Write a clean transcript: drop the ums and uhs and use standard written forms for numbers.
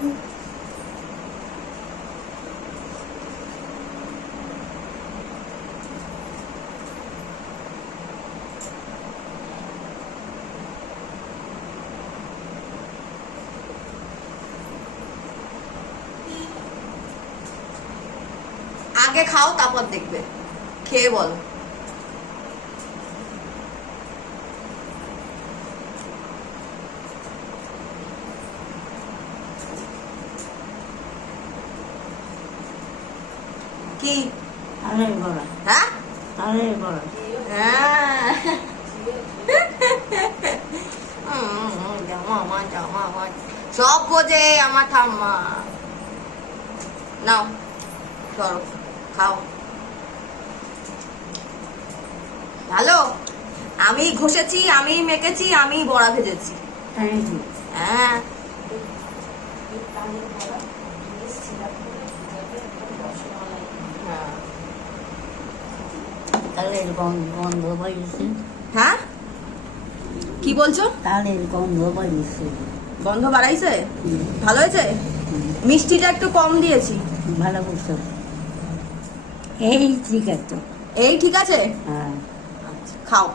আগে খাও তারপর দেখবে, খেয়ে বলো। কি তালের বড়া? হ্যাঁ তালের বড়া। সব বোঝে আমার ঠাম্মা। নাও চলো খাও। ভালো, আমি ঘষেছি, আমি মেখেছি, আমি বড়া ভেজেছি। হ্যাঁ তালের গন্ধ বেরিয়েছে। হ্যাঁ কি বলছো? তালের গন্ধ বেরিয়েছে। গন্ধ বাড়াইছে? ভালো হয়েছে? মিষ্টিটা একটু কম দিয়েছি। ভালো করছো। এই ঠিক আছে। এই ঠিক আছে। হ্যাঁ আচ্ছা খাও।